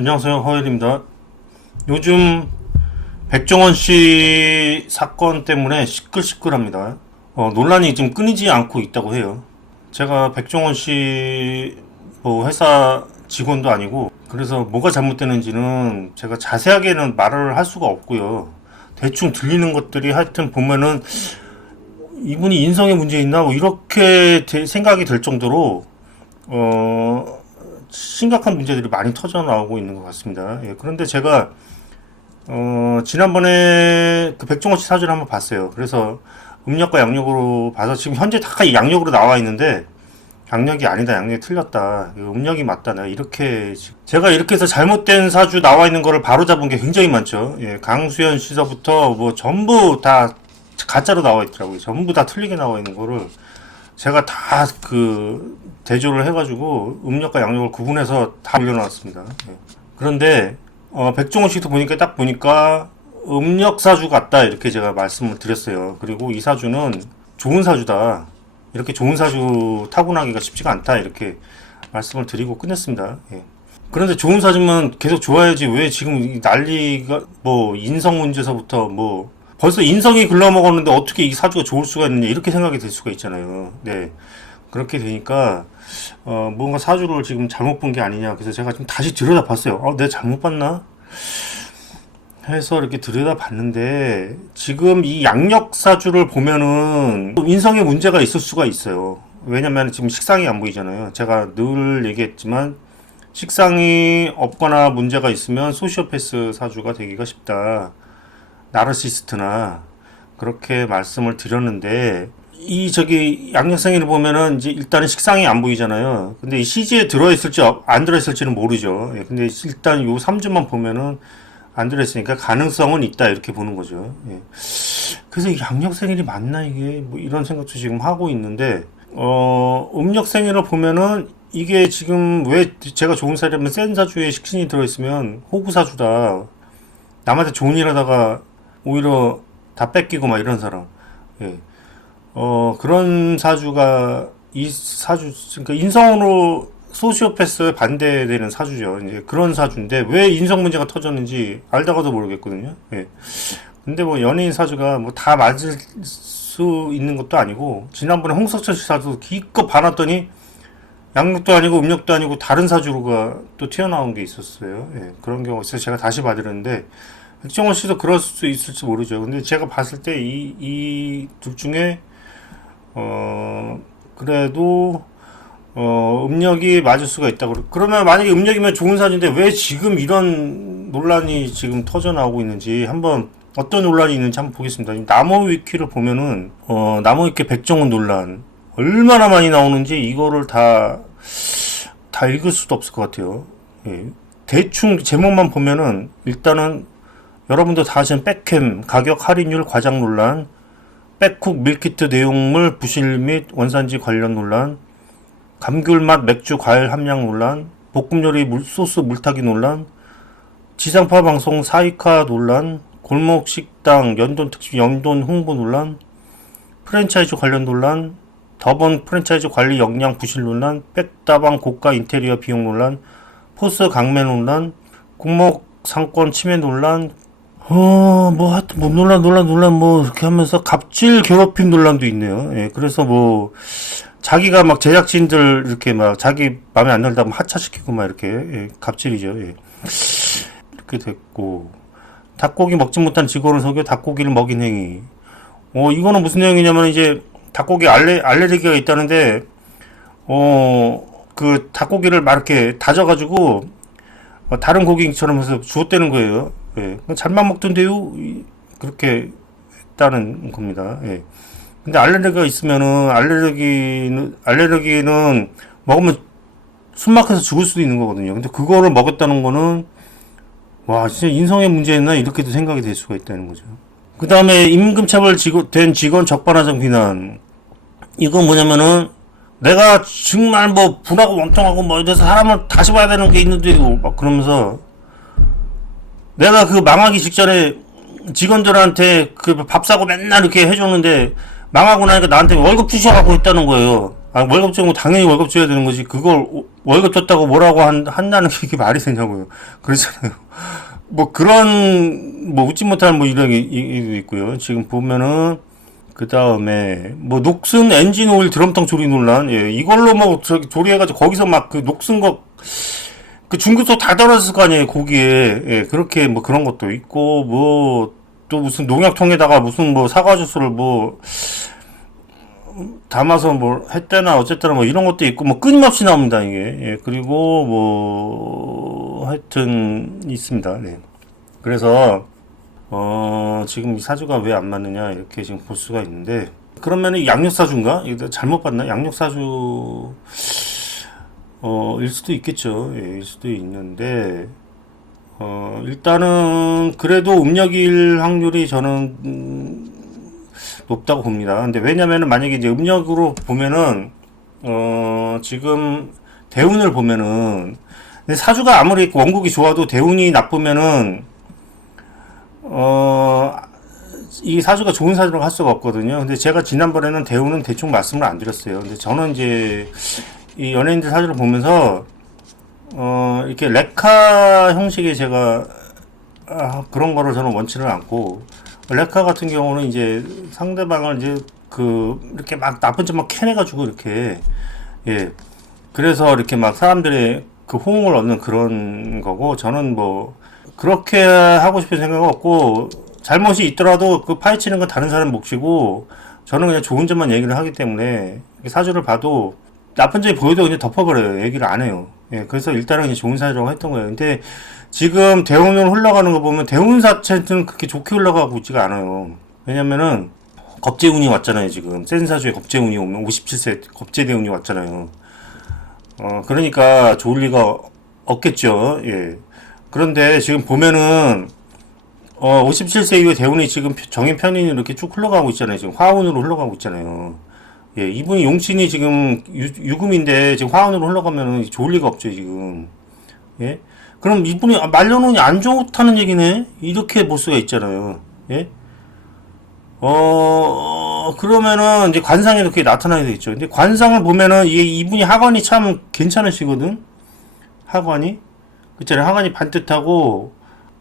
안녕하세요, 허일입니다. 요즘 백종원 씨 사건 때문에 시끌시끌합니다. 논란이 지금 끊이지 않고 있다고 해요. 제가 백종원 씨 회사 직원도 아니고 그래서 뭐가 잘못되는지는 제가 자세하게는 말을 할 수가 없고요. 대충 들리는 것들이 하여튼 보면은 이분이 인성에 문제 있나 이렇게 생각이 될 정도로 심각한 문제들이 많이 터져 나오고 있는 것 같습니다. 예, 그런데 제가 지난번에 그 백종원 씨 사주를 한번 봤어요. 그래서 음력과 양력으로 봐서 지금 현재 다 양력으로 나와 있는데 양력이 아니다, 양력이 틀렸다, 음력이 맞다, 내가 이렇게 제가 이렇게 해서 잘못된 사주 나와 있는 거를 바로 잡은 게 굉장히 많죠. 예, 강수현 씨서부터 전부 다 가짜로 나와 있더라고요. 전부 다 틀리게 나와 있는 거를 제가 다 대조를 해가지고 음력과 양력을 구분해서 다 올려놨습니다. 예. 그런데 백종원 씨도 딱 보니까 음력 사주 같다 이렇게 제가 말씀을 드렸어요. 그리고 이 사주는 좋은 사주다, 이렇게 좋은 사주 타고나기가 쉽지가 않다 이렇게 말씀을 드리고 끝냈습니다. 예. 그런데 좋은 사주면 계속 좋아야지 왜 지금 난리가 인성 문제서부터 벌써 인성이 글러먹었는데 어떻게 이 사주가 좋을 수가 있느냐 이렇게 생각이 들 수가 있잖아요. 네. 그렇게 되니까 뭔가 사주를 지금 잘못 본 게 아니냐, 그래서 제가 좀 다시 들여다봤어요. 내가 잘못 봤나 해서 이렇게 들여다봤는데 지금 이 양력 사주를 보면은 인성에 문제가 있을 수가 있어요. 왜냐면 지금 식상이 안 보이잖아요. 제가 늘 얘기했지만 식상이 없거나 문제가 있으면 소시오패스 사주가 되기가 쉽다, 나르시스트나, 그렇게 말씀을 드렸는데 양력생일을 보면은 이제 일단은 식상이 안 보이잖아요. 근데 이 CG에 들어있을지 안 들어있을지는 모르죠. 예, 근데 일단 요 3주만 보면은 안 들어있으니까 가능성은 있다 이렇게 보는 거죠. 예. 그래서 양력생일이 맞나 이게 이런 생각도 지금 하고 있는데 음력생일을 보면은 이게 지금 왜 제가 좋은 사주면 센 사주에 식신이 들어있으면 호구사주다, 남한테 좋은 일 하다가 오히려 다 뺏기고 이런 사람. 예. 그런 사주가 이 사주, 그러니까 인성으로 소시오패스에 반대되는 사주죠. 이제 그런 사주인데 왜 인성 문제가 터졌는지 알다가도 모르겠거든요. 예. 근데 연예인 사주가 다 맞을 수 있는 것도 아니고, 지난번에 홍석천 씨 사주 기껏 봐놨더니 양력도 아니고 음력도 아니고 다른 사주가 또 튀어나온 게 있었어요. 예. 그런 경우가 있어서 제가 다시 봐드렸는데 백종원 씨도 그럴 수 있을지 모르죠. 근데 제가 봤을 때 이 둘 중에 그래도 음력이 맞을 수가 있다고. 그러면 만약에 음력이면 좋은 사주인데 왜 지금 이런 논란이 지금 터져 나오고 있는지, 한번 어떤 논란이 있는지 한번 보겠습니다. 나무 위키를 보면은 나무 위키 백종원 논란 얼마나 많이 나오는지 이거를 다 읽을 수도 없을 것 같아요. 예. 대충 제목만 보면은 일단은 여러분도 다 아시는 백캠 가격 할인율 과장 논란, 백쿡 밀키트 내용물 부실 및 원산지 관련 논란, 감귤맛 맥주 과일 함량 논란, 볶음 요리 소스 물타기 논란, 지상파 방송 사익화 논란, 골목 식당 연돈 특집 연돈 홍보 논란, 프랜차이즈 관련 논란, 더번 프랜차이즈 관리 역량 부실 논란, 백다방 고가 인테리어 비용 논란, 포스 강매 논란, 공목 상권 침해 논란, 하여튼 논란 이렇게 하면서 갑질 괴롭힘 논란도 있네요. 예, 그래서 자기가 제작진들 이렇게 자기 맘에 안 들다 하차시키고 이렇게, 예, 갑질이죠. 예. 이렇게 됐고, 닭고기 먹지 못한 직원을 속여 닭고기를 먹인 행위. 이거는 무슨 내용이냐면 이제 닭고기 알레르기가 있다는데 그 닭고기를 이렇게 다져가지고 다른 고기처럼 해서 주었다는 거예요. 예. 잘만 먹던데요? 그렇게 했다는 겁니다. 예. 근데 알레르기가 있으면은 알레르기는 먹으면 숨 막혀서 죽을 수도 있는 거거든요. 근데 그거를 먹었다는 거는 진짜 인성에 문제 있나 이렇게도 생각이 될 수가 있다는 거죠. 그 다음에 임금체벌 된 직원 적반하장 비난. 이건 뭐냐면은 내가 정말 분하고 원통하고 이래서 사람을 다시 봐야 되는 게 있는데 그러면서 내가 망하기 직전에 직원들한테 밥 사고 맨날 이렇게 해줬는데 망하고 나니까 나한테 월급 주셔가고 했다는 거예요. 아, 월급 주면 당연히 월급 줘야 되는 거지. 그걸 월급 줬다고 뭐라고 한다는 게 이게 말이 되냐고요. 그렇잖아요. 뭐 그런 뭐 웃지 못할 뭐 이런 얘기도 있고요. 지금 보면은 그 다음에 뭐 녹슨 엔진 오일 드럼통 조리 논란. 예, 이걸로 뭐 저기 조리해가지고 거기서 막 그 녹슨 거 그 중국도 다 떨어졌을 거 아니에요 고기에. 예, 그렇게 뭐 그런 것도 있고 뭐 또 무슨 농약통에다가 무슨 뭐 사과 주스를 뭐 담아서 뭐 했대나 어쨌든 뭐 이런 것도 있고 뭐 끊임없이 나옵니다 이게. 예, 그리고 뭐 하여튼 있습니다. 네. 그래서 지금 이 사주가 왜 안 맞느냐 이렇게 지금 볼 수가 있는데, 그러면 이 양육사주인가? 이거 잘못 봤나? 양육사주 일 수도 있겠죠. 예, 일 수도 있는데 일단은 그래도 음력일 확률이 저는 높다고 봅니다. 근데 왜냐면은 만약에 이제 음력으로 보면은 지금 대운을 보면은, 근데 사주가 아무리 원국이 좋아도 대운이 나쁘면은 이 사주가 좋은 사주라고 할 수가 없거든요. 근데 제가 지난번에는 대운은 대충 말씀을 안 드렸어요. 근데 저는 이제 이 연예인들 사주를 보면서 이렇게 레카 형식의 제가 그런 거를 저는 원치를 않고, 레카 같은 경우는 이제 상대방을 이제 그 이렇게 막 나쁜 점만 캐내가지고 이렇게, 예, 그래서 이렇게 막 사람들의 그 호응을 얻는 그런 거고, 저는 뭐 그렇게 하고 싶은 생각은 없고, 잘못이 있더라도 그 파헤치는 건 다른 사람 몫이고, 저는 그냥 좋은 점만 얘기를 하기 때문에 사주를 봐도 나쁜 점이 보여도 그냥 덮어버려요. 얘기를 안 해요. 예, 그래서 일단은 이제 좋은 사주라고 했던 거예요. 근데 지금 대운으로 흘러가는 거 보면 대운 자체는 그렇게 좋게 흘러가고 있지가 않아요. 왜냐면은 겁재운이 왔잖아요. 지금 센 사주에 겁재운이 오면 57세 겁재대운이 왔잖아요. 그러니까 좋을 리가 없겠죠. 예. 그런데 지금 보면은 57세 이후에 대운이 지금 정인 편인이 이렇게 쭉 흘러가고 있잖아요. 지금 화운으로 흘러가고 있잖아요. 예, 이분이 용신이 지금 유금인데 지금 화운으로 흘러가면은 좋을 리가 없죠, 지금. 예? 그럼 이분이 말년운이 안 좋다는 얘기네? 이렇게 볼 수가 있잖아요. 예? 그러면은 이제 관상에 이렇게 나타나게 되겠죠. 근데 관상을 보면은 이분이 하관이 참 괜찮으시거든? 하관이? 그렇잖아요. 하관이 반듯하고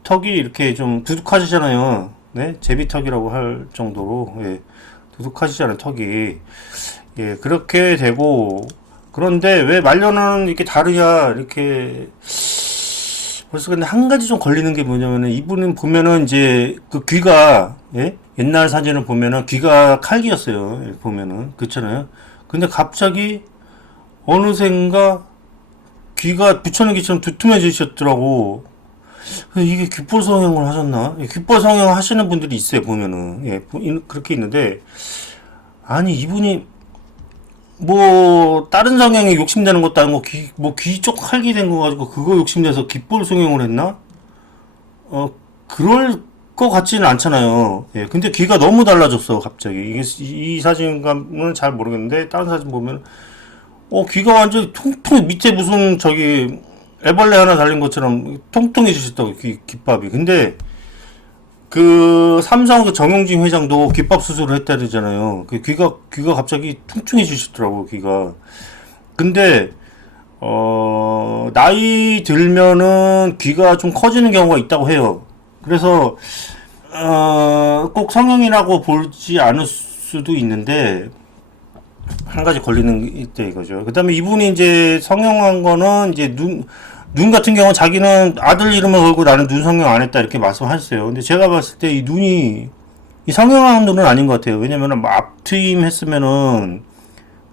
턱이 이렇게 좀 두둑하시잖아요. 네? 제비턱이라고 할 정도로. 예. 두둑하시잖아요, 턱이. 예, 그렇게 되고, 그런데 왜 말년은 이렇게 다르냐, 이렇게. 벌써 근데 한 가지 좀 걸리는 게 뭐냐면은, 이분은 보면은 이제 그 귀가, 예? 옛날 사진을 보면은 귀가 칼기였어요. 예, 보면은. 그렇잖아요. 근데 갑자기 어느샌가 귀가 붙여놓기처럼 두툼해지셨더라고. 이게 귓볼 성형을 하셨나? 예, 귓볼 성형 하시는 분들이 있어요, 보면은. 예, 그렇게 있는데, 아니, 이분이, 뭐, 다른 성형에 욕심내는 것도 아니고, 귀 쪽 칼기 된 거 가지고, 그거 욕심내서 귓볼 성형을 했나? 그럴 것 같지는 않잖아요. 예, 근데 귀가 너무 달라졌어, 갑자기. 이 사진감은 잘 모르겠는데, 다른 사진 보면, 귀가 완전히 통통, 밑에 무슨, 애벌레 하나 달린 것처럼 통통해지셨다고, 귓밥이. 근데, 그 삼성 그 정용진 회장도 귓밥 수술을 했다 그러잖아요. 그 귀가 갑자기 퉁퉁해지시더라고 귀가. 근데 나이 들면은 귀가 좀 커지는 경우가 있다고 해요. 그래서 꼭 성형이라고 보지 않을 수도 있는데 한 가지 걸리는 게 있다 이거죠. 그다음에 이분이 이제 성형한 거는 이제 눈 같은 경우는 자기는 아들 이름을 걸고 나는 눈 성형 안 했다 이렇게 말씀하셨어요. 근데 제가 봤을 때 이 눈이 이 성형한 눈은 아닌 것 같아요. 왜냐면은 뭐 앞트임 했으면은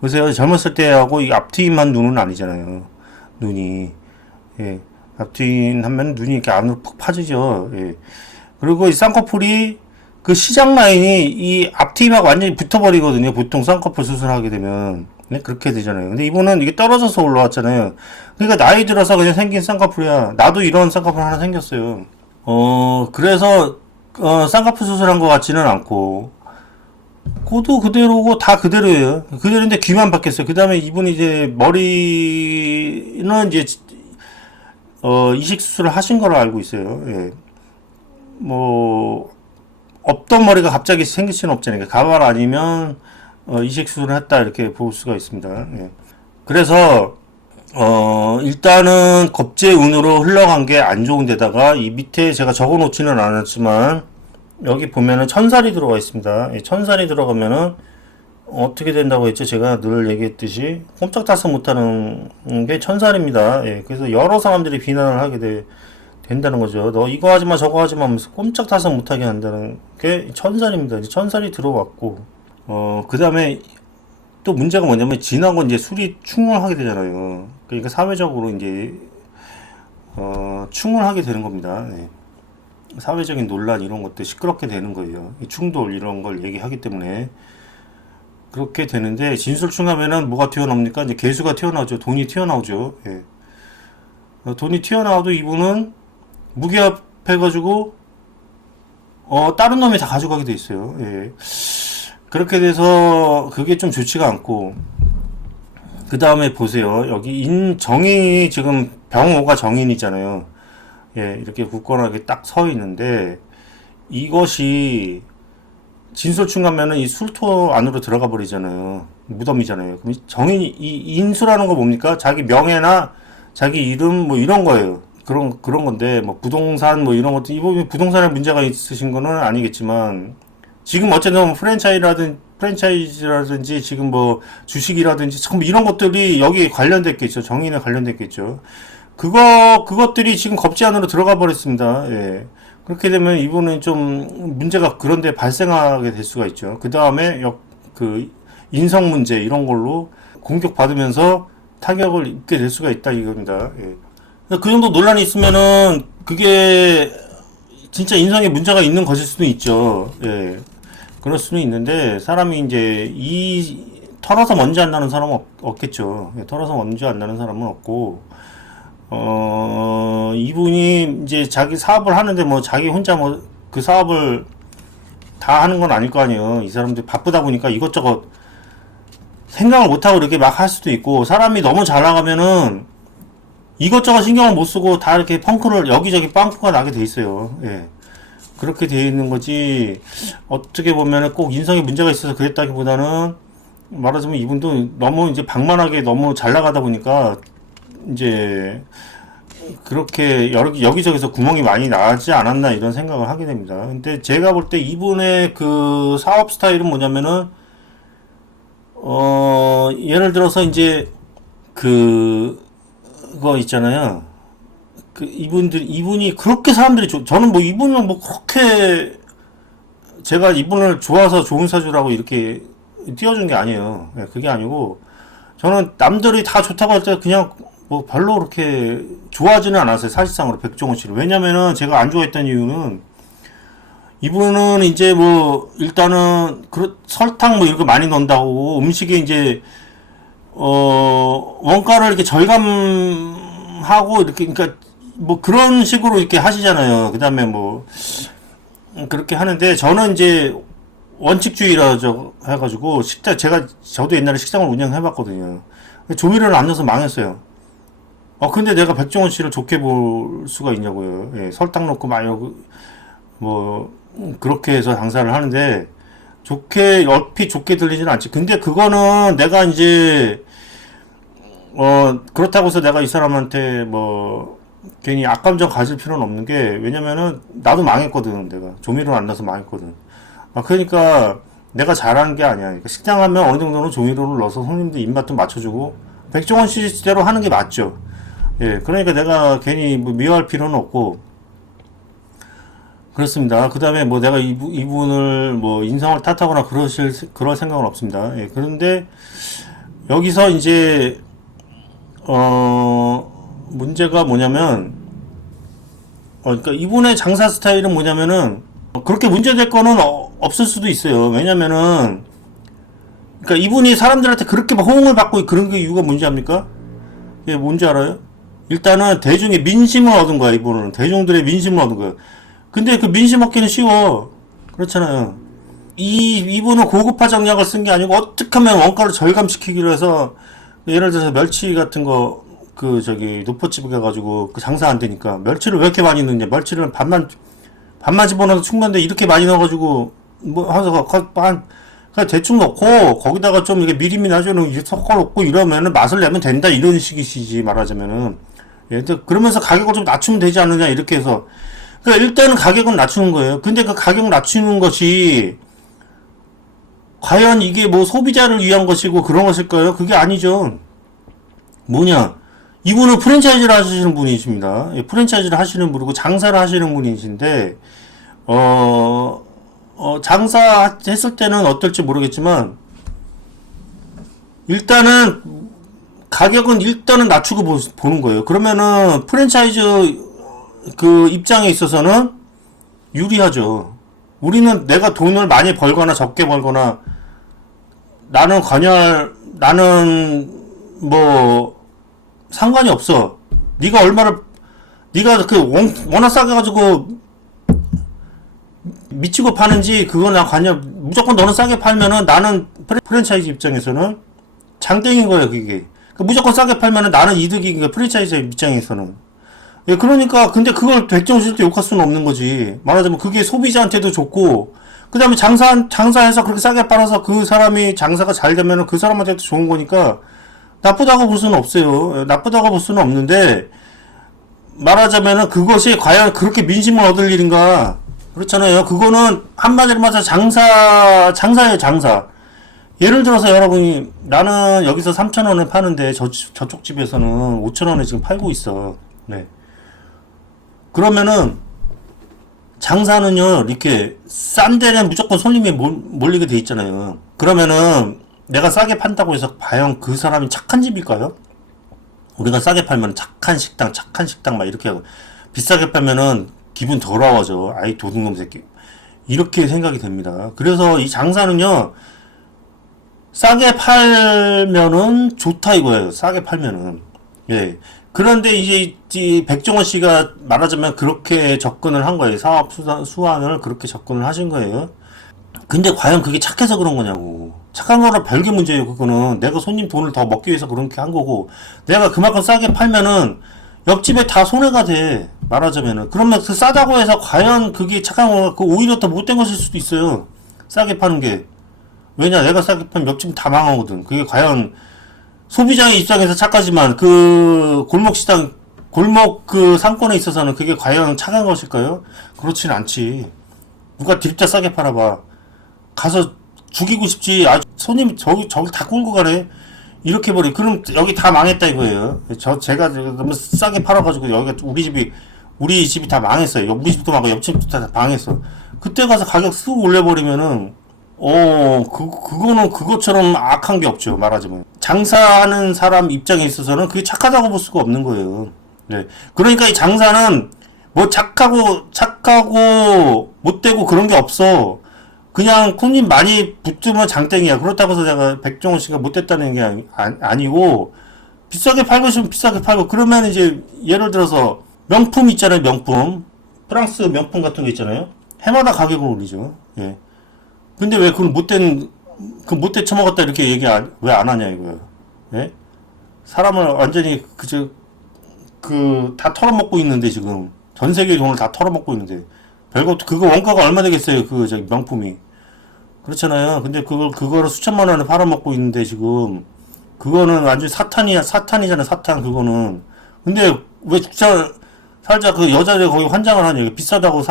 보세요. 젊었을 때하고 이 앞트임한 눈은 아니잖아요. 눈이. 예. 앞트임 하면 눈이 이렇게 안으로 푹 파지죠. 예. 그리고 이 쌍꺼풀이 그 시작 라인이 이 앞트임하고 완전히 붙어버리거든요. 보통 쌍꺼풀 수술하게 되면. 네? 그렇게 되잖아요. 근데 이분은 이게 떨어져서 올라왔잖아요. 그러니까 나이 들어서 그냥 생긴 쌍꺼풀이야. 나도 이런 쌍꺼풀 하나 생겼어요. 그래서 쌍꺼풀 수술한 것 같지는 않고 코도 그대로고 다 그대로예요. 그대로인데 귀만 바뀌었어요. 그 다음에 이분이 이제 머리는 이제 이식 수술을 하신 걸로 알고 있어요. 예. 뭐 없던 머리가 갑자기 생길 수는 없잖아요. 가발 아니면 이식 수술을 했다 이렇게 볼 수가 있습니다. 예. 그래서 일단은 겁재운으로 흘러간 게 안 좋은 데다가 이 밑에 제가 적어 놓지는 않았지만 여기 보면은 천살이 들어가 있습니다. 천살이 들어가면은 어떻게 된다고 했죠? 제가 늘 얘기했듯이 꼼짝달싹 못하는 게 천살입니다. 예, 그래서 여러 사람들이 비난을 하게 된다는 거죠. 너 이거 하지마 저거 하지마 하면서 꼼짝달싹 못하게 한다는 게 천살입니다. 이제 천살이 들어왔고 그 다음에 또 문제가 뭐냐면 지나고 이제 술이 충을 하게 되잖아요. 그러니까 사회적으로 이제 충을 하게 되는 겁니다. 예. 사회적인 논란 이런 것들 시끄럽게 되는 거예요. 이 충돌 이런 걸 얘기하기 때문에 그렇게 되는데 진술충하면은 뭐가 튀어나옵니까? 이제 개수가 튀어나오죠. 돈이 튀어나오죠. 예. 돈이 튀어나와도 이분은 무기합해가지고 다른 놈이 다 가져가게 돼 있어요. 예. 그렇게 돼서 그게 좀 좋지가 않고 그 다음에 보세요. 여기 정인이 지금 병호가 정인이잖아요. 예, 이렇게 굳건하게 딱 서 있는데 이것이 진솔충하면은 이 술토 안으로 들어가 버리잖아요. 무덤이잖아요. 그럼 정인이 이 인수라는 거 뭡니까? 자기 명예나 자기 이름 뭐 이런 거예요. 그런 건데 뭐 부동산 뭐 이런 것도 이분 부동산에 문제가 있으신 거는 아니겠지만 지금 어쨌든 프랜차이즈라든지 지금 뭐 주식이라든지 참 이런 것들이 여기 관련됐겠죠. 정인에 관련됐겠죠. 그것들이 지금 겁지 안으로 들어가 버렸습니다. 예. 그렇게 되면 이분은 좀 문제가 그런데 발생하게 될 수가 있죠. 그 다음에 그 인성 문제 이런 걸로 공격받으면서 타격을 입게 될 수가 있다 이겁니다. 예. 그 정도 논란이 있으면은 그게 진짜 인성에 문제가 있는 것일 수도 있죠. 예. 그럴 수는 있는데 사람이 이제 털어서 먼지 안 나는 사람은 없겠죠. 예, 털어서 먼지 안 나는 사람은 없고 이분이 이제 자기 사업을 하는데 뭐 자기 혼자 뭐 그 사업을 다 하는 건 아닐 거 아니에요. 이 사람들 바쁘다 보니까 이것저것 생각을 못하고 이렇게 막 할 수도 있고 사람이 너무 잘 나가면은 이것저것 신경을 못 쓰고 다 이렇게 펑크를 여기저기 빵꾸가 나게 돼 있어요. 예. 그렇게 돼 있는 거지 어떻게 보면은 꼭 인성에 문제가 있어서 그랬다기보다는 말하자면 이분도 너무 이제 방만하게 너무 잘 나가다 보니까 이제 그렇게 여기저기서 구멍이 많이 나지 않았나 이런 생각을 하게 됩니다. 근데 제가 볼 때 이분의 그 사업 스타일은 뭐냐면은 예를 들어서 이제 그거 있잖아요. 이분이 그렇게 사람들이 저는 뭐 이분은 뭐 그렇게 제가 이분을 좋아서 좋은 사주라고 이렇게 띄워준 게 아니에요. 예, 그게 아니고 저는 남들이 다 좋다고 할 때 그냥 뭐 별로 그렇게 좋아하지는 않았어요. 사실상으로 백종원 씨를. 왜냐면은 제가 안 좋아했던 이유는 이분은 이제 뭐 일단은 설탕 뭐 이렇게 많이 넣는다고 음식에 이제 원가를 이렇게 절감하고 이렇게 그러니까 뭐 그런 식으로 이렇게 하시잖아요. 그다음에 뭐 그렇게 하는데 저는 이제 원칙주의라 해가지고 저도 옛날에 식당을 운영해봤거든요. 조미료를 안 넣어서 망했어요. 근데 내가 백종원 씨를 좋게 볼 수가 있냐고요. 예, 설탕 넣고 뭐 그렇게 해서 장사를 하는데 얼핏 좋게 들리지는 않지. 근데 그거는 내가 이제 그렇다고 해서 내가 이 사람한테 뭐 괜히 악감정 가질 필요는 없는 게 왜냐면은 나도 망했거든. 내가 조미료를 안 넣어서 망했거든. 그러니까 내가 잘한 게 아니야. 그러니까 식당 하면 어느 정도는 조미료를 넣어서 손님들 입맛도 맞춰주고 백종원 씨대로 하는 게 맞죠. 예, 그러니까 내가 괜히 뭐 미워할 필요는 없고 그렇습니다. 그 다음에 뭐 내가 이분을 뭐 인성을 탓하거나 그럴 생각은 없습니다. 예, 그런데 여기서 이제 문제가 뭐냐면 그러니까 이분의 장사 스타일은 뭐냐면은 그렇게 문제될 거는 없을 수도 있어요. 왜냐면은 그러니까 이분이 사람들한테 그렇게 막 호응을 받고 그런 게 이유가 뭔지 압니까? 예, 뭔지 알아요? 일단은 대중의 민심을 얻은 거야. 이분은 대중들의 민심을 얻은 거야. 근데 그 민심 얻기는 쉬워. 그렇잖아요. 이분은 고급화 정약을 쓴 게 아니고 어떻게 하면 원가를 절감시키기로 해서 예를 들어서 멸치 같은 거 노포집에 가가지고 그 장사 안 되니까 멸치를 왜 이렇게 많이 넣냐? 멸치를 반만 집어넣어도 충분한데 이렇게 많이 넣어가지고 뭐 하서 그냥 대충 넣고 거기다가 좀 이렇게 미리미나저는 이제 섞어 놓고 이러면은 맛을 내면 된다 이런 식이시지 말하자면은. 예, 그러면서 가격을 좀 낮추면 되지 않느냐 이렇게 해서. 그러니까 일단은 가격은 낮추는 거예요. 근데 그 가격 낮추는 것이 과연 이게 뭐 소비자를 위한 것이고 그런 것일까요? 그게 아니죠. 뭐냐? 이분은 프랜차이즈를 하시는 분이십니다. 예, 프랜차이즈를 하시는 분이고 장사를 하시는 분이신데 장사했을 때는 어떨지 모르겠지만 일단은 가격은 일단은 낮추고 보는 거예요. 그러면은 프랜차이즈 그 입장에 있어서는 유리하죠. 우리는 내가 돈을 많이 벌거나 적게 벌거나 나는 뭐 상관이 없어. 네가 워낙 싸게 가지고 미치고 파는지 그건 나 관여. 무조건 너는 싸게 팔면은 나는 프랜차이즈 입장에서는 장땡인 거야 그게. 무조건 싸게 팔면은 나는 이득이 프랜차이즈 입장에서는. 예, 그러니까 근데 그걸 백정실 때 욕할 수는 없는 거지. 말하자면 그게 소비자한테도 좋고 그 다음에 장사해서 그렇게 싸게 팔아서 그 사람이 장사가 잘 되면은 그 사람한테도 좋은 거니까 나쁘다고 볼 수는 없어요. 나쁘다고 볼 수는 없는데 말하자면은 그것이 과연 그렇게 민심을 얻을 일인가? 그렇잖아요. 그거는 한마디로 말해서 장사예요, 장사. 예를 들어서 여러분이 나는 여기서 3,000원에 파는데 저쪽 집에서는 5,000원에 지금 팔고 있어. 네. 그러면은 장사는요 이렇게 싼 데는 무조건 손님이 몰리게 돼 있잖아요. 그러면은 내가 싸게 판다고 해서 과연 그 사람이 착한 집일까요? 우리가 싸게 팔면 착한 식당 막 이렇게 하고 비싸게 팔면은 기분 더러워져. 아이 도둑놈 새끼 이렇게 생각이 됩니다. 그래서 이 장사는요 싸게 팔면은 좋다 이거예요. 싸게 팔면은. 예. 그런데 이제 이 백종원 씨가 말하자면 그렇게 접근을 한 거예요. 사업 수완을 그렇게 접근을 하신 거예요. 근데 과연 그게 착해서 그런 거냐고. 착한 거랑 별개 문제예요. 그거는 내가 손님 돈을 더 먹기 위해서 그렇게 한 거고 내가 그만큼 싸게 팔면은 옆집에 다 손해가 돼. 말하자면은. 그러면 그 싸다고 해서 과연 그게 착한 거, 그 오히려 더 못된 것일 수도 있어요. 싸게 파는 게. 왜냐, 내가 싸게 파면 옆집은 다 망하거든. 그게 과연 소비자의 입장에서 착하지만 그 골목 그 상권에 있어서는 그게 과연 착한 것일까요? 그렇진 않지. 누가 딜자 싸게 팔아봐. 가서 죽이고 싶지. 아, 손님 저기 다 끌고 가네. 이렇게 버려. 그럼 여기 다 망했다 이거예요. 제가 너무 싸게 팔아가지고 여기가 우리 집이 다 망했어요. 우리 집도 망하고 옆집도 다 망했어. 그때 가서 가격 쑥 올려버리면은 그거는 그것처럼 악한 게 없죠. 말하자면 장사하는 사람 입장에 있어서는 그게 착하다고 볼 수가 없는 거예요. 네. 그러니까 이 장사는 뭐 착하고 못되고 그런 게 없어. 그냥 손님 많이 붙으면 장땡이야. 그렇다고 해서 내가 백종원 씨가 못됐다는 게 아니고 비싸게 팔고 싶으면 비싸게 팔고 그러면 이제 예를 들어서 명품 있잖아요. 명품 프랑스 명품 같은 거 있잖아요. 해마다 가격을 올리죠. 예. 근데 왜 그걸 못돼 처먹었다 이렇게 얘기 왜 안 하냐 이거예요. 예? 사람을 완전히 다 털어먹고 있는데 지금 전 세계 돈을 다 털어먹고 있는데 별것도 그거 원가가 얼마 되겠어요 그 저기 명품이. 그렇잖아요. 근데 그거를 수천만 원에 팔아먹고 있는데 지금 그거는 완전 사탄이잖아 사탄 그거는. 근데 왜 살짝 그 여자들 거기 환장을 하냐. 비싸다고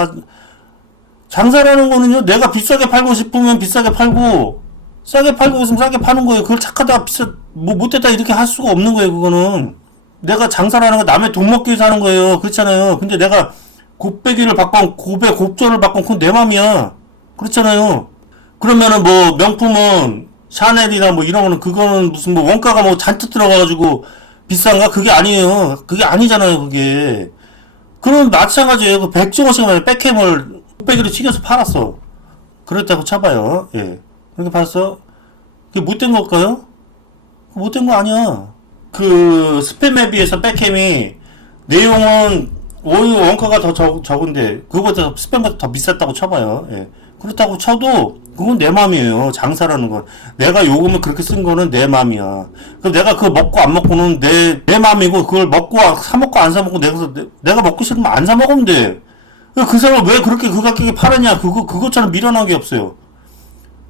장사라는 거는요, 내가 비싸게 팔고 싶으면 비싸게 팔고, 싸게 팔고 싶으면 싸게 파는 거예요. 그걸 착하다, 못됐다, 이렇게 할 수가 없는 거예요, 그거는. 내가 장사라는 건 남의 돈 먹기 위해서 하는 거예요. 그렇잖아요. 근데 내가 곱빼기를 받건, 곱절을 받건, 그건 내 맘이야. 그렇잖아요. 그러면은 뭐, 명품은, 샤넬이나 뭐 이런 거는, 그거는 무슨 뭐 원가가 뭐 잔뜩 들어가가지고 비싼가? 그게 아니에요. 그게 아니잖아요, 그게. 그럼 마찬가지예요. 그 백종원 씨가 만약 백햄을, 곱빼기를 튀겨서 팔았어. 그랬다고 쳐봐요. 예. 그렇게 팔았어. 그게 못된 걸까요? 못된 거 아니야. 그 스팸에 비해서 백햄이 내용은 오히려 원가가 더 적은데 그거보다 스팸보다 더 비쌌다고 쳐봐요. 예. 그렇다고 쳐도 그건 내 맘이에요. 장사라는 건 내가 요금을 그렇게 쓴 거는 내 맘이야. 그럼 내가 그거 먹고 안 먹고는 내 맘이고 그걸 먹고 사 먹고 안 사 먹고 내가 먹고 싶으면 안 사 먹으면 돼. 그 사람 왜 그렇게 그 가격에 팔았냐? 그것처럼 미련한 게 없어요.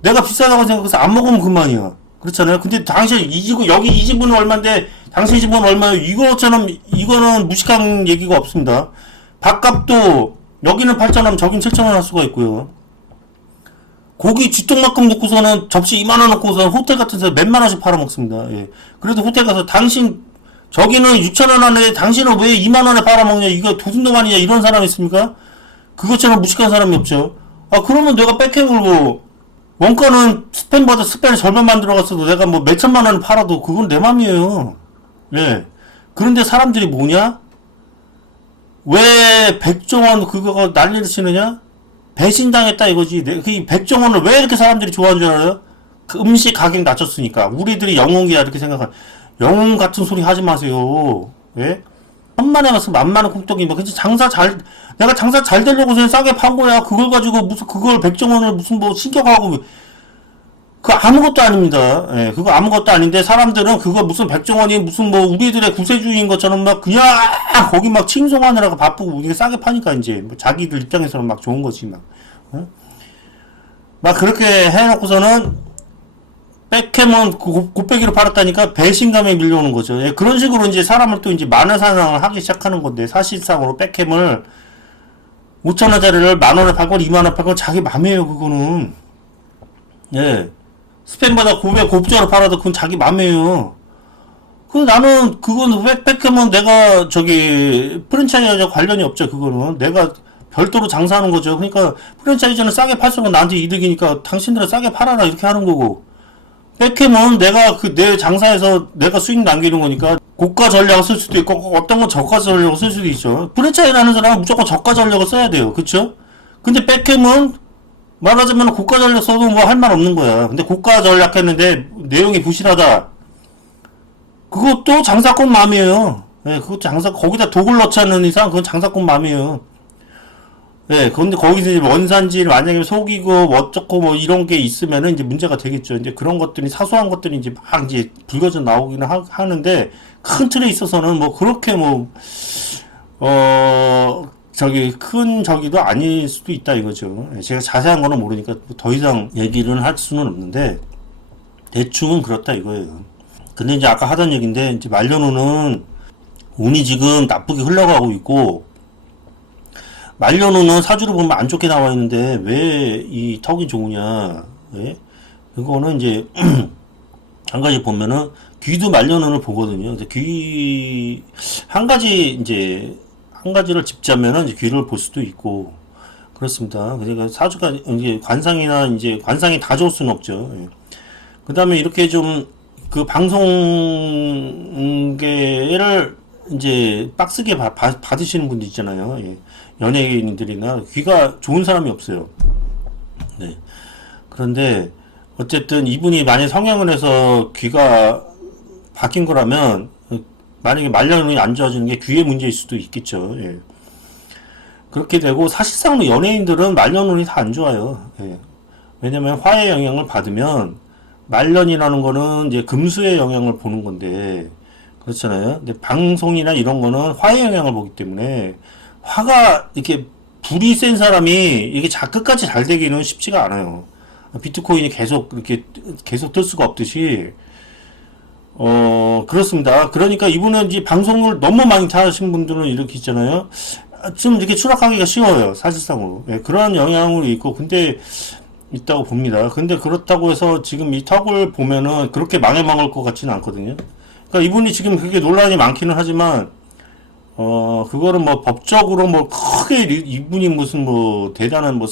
내가 비싸다고 생각해서 안 먹으면 그만이야. 그렇잖아요. 근데 당신 여기 이 집은 얼마인데 당신 집은 얼마예요? 이거처럼 이거는 무식한 얘기가 없습니다. 밥값도 여기는 8,000원, 저긴 7,000원 할 수가 있고요. 고기 쥐똥만큼 넣고서는 접시 2만원 넣고서는 호텔 같은 데서 몇만 원씩 팔아먹습니다. 예. 그래도 호텔 가서 당신 저기는 6,000원 하는데 당신은 왜 2만 원에 팔아먹냐? 이거 도둑놈 아니냐? 이런 사람 있습니까? 그것처럼 무식한 사람이 없죠. 아, 그러면 내가 백해물고 원가는 스팸보다 스팸의 절반만 들어갔어도 내가 뭐 몇천만 원을 팔아도 그건 내 맘이에요. 예. 그런데 사람들이 뭐냐? 왜 백종원 그거가 난리를 치느냐? 배신당했다 이거지. 그 백종원을 왜 이렇게 사람들이 좋아하는 줄 알아요? 그 음식 가격 낮췄으니까. 우리들이 영웅이야 이렇게 생각하는. 영웅 같은 소리 하지 마세요. 예? 천만에 와서 만만한 콩떡이 뭐 내가 장사 잘 되려고 그냥 싸게 판 거야. 그걸 가지고 무슨 그걸 백종원을 무슨 뭐 신격하고 그거 아무것도 아닙니다. 예, 그거 아무것도 아닌데 사람들은 그거 무슨 백종원이 무슨 뭐 우리들의 구세주의인 것처럼 막 그냥 거기 막 칭송하느라고 바쁘고 우리가 싸게 파니까 이제 뭐 자기들 입장에서는 막 좋은 거지 막. 어? 막 그렇게 해놓고서는 백햄은 곱빼기로 팔았다니까 배신감에 밀려오는 거죠. 예, 그런 식으로 이제 사람을 또 이제 만회사상을 하기 시작하는 건데 사실상으로 백햄을 5,000원짜리를 만원에 팔건 2만원에 팔건 자기 맘이에요 그거는. 예. 스팸보다 곱자로 팔아도 그건 자기 맘이에요. 나는 그건 백햄은 내가 저기 프랜차이즈와 관련이 없죠. 그거는 내가 별도로 장사하는 거죠. 그러니까 프랜차이즈는 싸게 팔수록 나한테 이득이니까 당신들은 싸게 팔아라 이렇게 하는 거고, 백햄은 내가 내 장사에서 내가 수익 남기는 거니까 고가 전략을 쓸 수도 있고 어떤 건 저가 전략을 쓸 수도 있죠. 프랜차이즈라는 사람은 무조건 저가 전략을 써야 돼요. 그쵸? 근데 백햄은 말하자면 고가 전략 써도 뭐 할 말 없는 거야. 근데 고가 전략 했는데 내용이 부실하다. 그것도 장사꾼 맘이에요. 예, 그것도 거기다 독을 넣지 않는 이상 그건 장사꾼 맘이에요. 예, 근데 거기서 이제 원산지를 만약에 속이고 뭐 어쩌고 뭐 이런 게 있으면은 이제 문제가 되겠죠. 이제 그런 것들이 사소한 것들이 이제 막 이제 불거져 나오기는 하는데 큰 틀에 있어서는 뭐 그렇게 뭐 큰 저기도 아닐 수도 있다 이거죠. 제가 자세한 거는 모르니까 더 이상 얘기를 할 수는 없는데 대충은 그렇다 이거예요. 근데 이제 아까 하던 얘기인데 이제 말년우는 운이 지금 나쁘게 흘러가고 있고, 말년우는 사주를 보면 안 좋게 나와 있는데 왜 이 턱이 좋으냐? 예? 이거는 이제 한 가지 보면은 귀도 말년운을 보거든요. 귀 한 가지를 짚자면은 이제 귀를 볼 수도 있고 그렇습니다. 그러니까 사주가 이제 관상이 다 좋을 수는 없죠. 예. 그다음에 이렇게 좀 그 방송계를 이제 빡세게 받으시는 분들 있잖아요. 예. 연예인들이나 귀가 좋은 사람이 없어요. 네. 그런데 어쨌든 이분이 만약 성형을 해서 귀가 바뀐 거라면 만약에 말년운이 안 좋아지는 게 귀의 문제일 수도 있겠죠. 예. 그렇게 되고 사실상 연예인들은 말년운이 다 안 좋아요. 예. 왜냐면 화의 영향을 받으면 말년이라는 거는 이제 금수의 영향을 보는 건데 그렇잖아요. 근데 방송이나 이런 거는 화의 영향을 보기 때문에 화가 이렇게 불이 센 사람이 이게 끝까지 잘 되기는 쉽지가 않아요. 비트코인이 계속 뜰 수가 없듯이 그렇습니다. 그러니까 이분은 이제 방송을 너무 많이 타신 분들은 이렇게 있잖아요. 좀 이렇게 추락하기가 쉬워요. 사실상으로. 예, 그런 영향이 있고 근데 있다고 봅니다. 근데 그렇다고 해서 지금 이 턱을 보면은 그렇게 망할 것 같지는 않거든요. 그러니까 이분이 지금 그렇게 논란이 많기는 하지만 그거는 뭐 법적으로 뭐 크게 이분이 무슨 뭐 대단한 뭐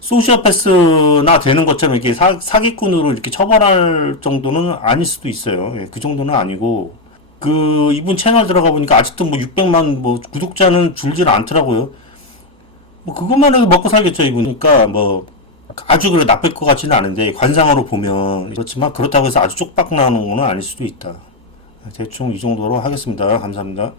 소시오패스나 되는 것처럼 이렇게 사기꾼으로 이렇게 처벌할 정도는 아닐 수도 있어요. 예, 그 정도는 아니고 이분 채널 들어가 보니까 아직도 뭐 600만 뭐 구독자는 줄질 않더라고요. 뭐 그것만 해도 먹고 살겠죠 이분이니까 뭐 아주 그래 나쁠 것 같지는 않은데 관상으로 보면 그렇지만 그렇다고 해서 아주 쪽박 나오는 건 아닐 수도 있다. 대충 이 정도로 하겠습니다. 감사합니다.